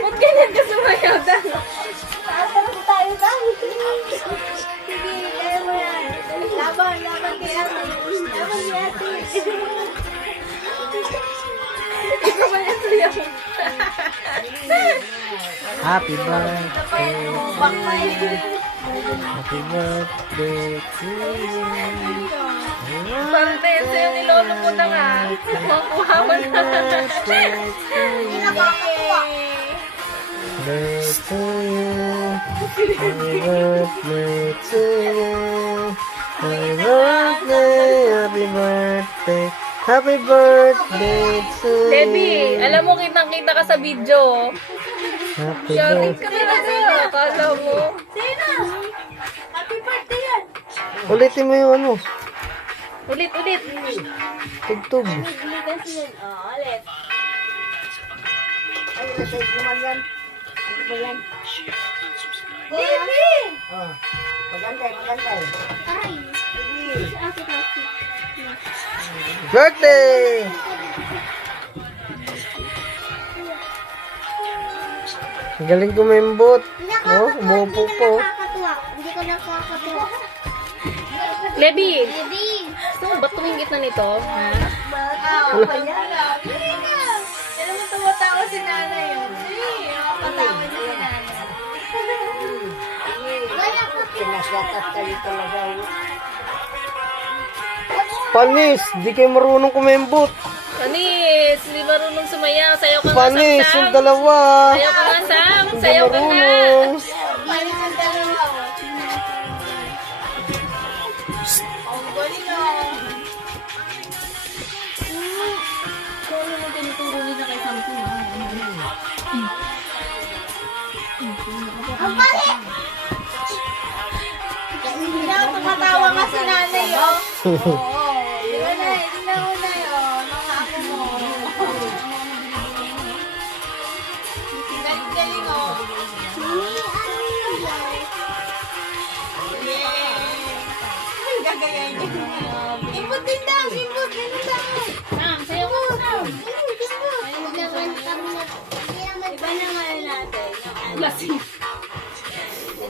Ba't ganyan ka sumayaw, Dan? Atras tayo, Dan. Sige, kaya mo yan. Laban kay ate. Laban kay ate. Ikaw ba yung suyaw? Happy birthday. Bak pa yun. Happy birthday to you. Parang tayo sa'yo ni Lolo mo na nga. Makuha mo na. Hindi nakakatuwa. Birthday to you. Happy birthday to you. Happy birthday. Happy birthday. Happy birthday to you. Debbie, alam mo kitang-kita ka sa video. Happy Sharing birthday. ka talaga. Akala mo. Sino? Happy birthday yan. Ulitin mo yung ano. Ulit. Tugtog. Ligas yun. Oh, ulit. Ay, nasay naman yan. Ano ba yan? Baby! Oh, magantay. Aray. Baby! Ate kasi. Birthday! Ang galing kumembot. Oh, umupo po. Nakakatuwa. Hindi ko nakakatuwa. Lebi, Baby. gusto mo ba tumingit na nito? Ha? Ano ba yan? Alam mo, tumatawa si nanay yun. Nakapatawa niya si nanay. Wala ko. Sinasyatat kayo talaga. Panis, di kayo marunong kumembot. Panis, hindi marunong sumayaw. Sayaw ka nga, Panis, yung Sam. dalawa. Sayaw ka nga, Sam. Hindi Sayaw ka nga. marunong. Paano ang dalawa? Ang galing ah. Kung ano mo tinuturo nila kay Samson, ha? Ang balik. Hindi na tumatawa nga si nanay oh. Oo. Di ba na? Hindi na mo na yun. Mga ako mo. Galing-galing oh. Yay! Ay, gagayain niya. Input din daw. Input. Ganun daw. Sam, sayaw ka nga, Sam. Iba na ngayon natin. Lasing.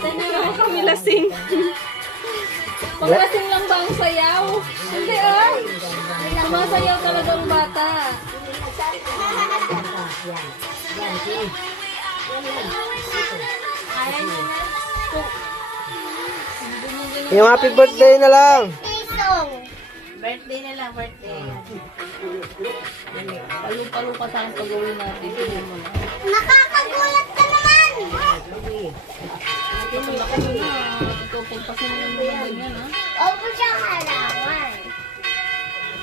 Hindi naman kami lasing. Panglasing lang ba ang sayaw? Hindi ah. Sumasayaw talaga ang bata. Yung happy birthday na lang. Isong. Birthday na lang, birthday. Palo-palo ka sa akin pag-uwi natin. Sige mo na. Nakakagulat ka naman. Laki mo na. Ikaw pagpasin mo yung mga ganyan ha. Opo siya halaman.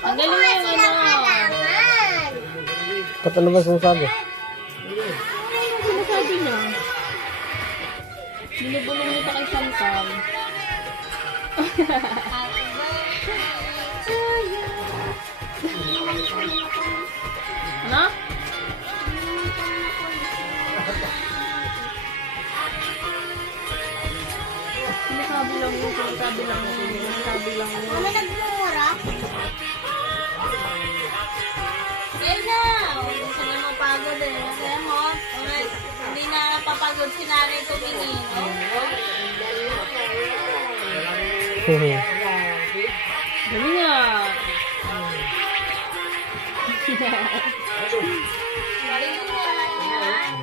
Ang galing mo yung Silang ano. halaman. Ba't ano ba sinasabi? Ano sinasabi niya? Binubulong niya pa kay Samsam. Ano? Sinasabi lang yun. Ano nagmumura? Kaya na! Gusto niya mapagod eh. Kaya mo, hindi na napapagod si nanay tumingin. Dali nga.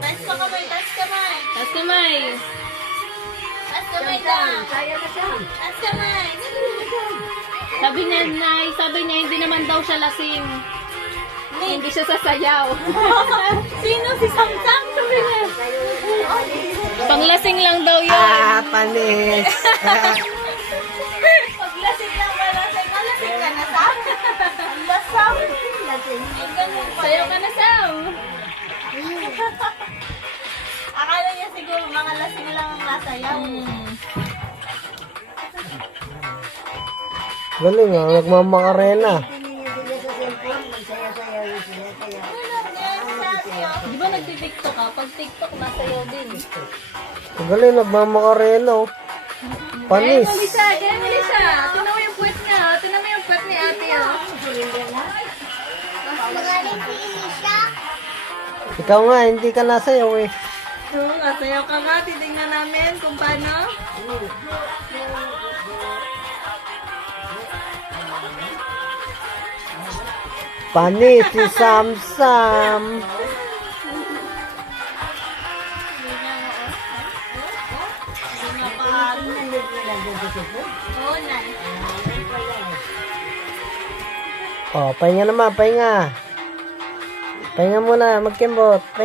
Tas ka kamay, tas kamay. Tas kamay. Tas kamay ka. Kaya ka siya. Tas kamay. Sabi niya, hindi naman daw siya lasing. Hindi siya sasayaw. Sino si Samsam? Sabi niya. Panglasing lang daw yun. Ah, panis. Paglasing lang ba lasing? Malasing ka na, Sam? Ang lasam. Lasing. Ang ganun pa. Sayaw ka na, Sam. Akala niya siguro mga lasing lang ang nasayaw. Galing ah, nagmamakarena. Di ba nagtitiktok ka? Pag TikTok, nasayaw din. Galing, nagmamakarena oh. Panis. Melissa. Tingnan mo yung puwet niya. Tingnan mo yung puwet ni ate. Oh. Magaling si Isha. Ikaw nga, hindi ka nasayaw eh. Oo, sayaw ka nga. Titingnan namin kung paano. Panis si Samsam. Oo, na. Oh, pahinga naman, pahinga. Pahinga muna, magkimbot. Pahinga.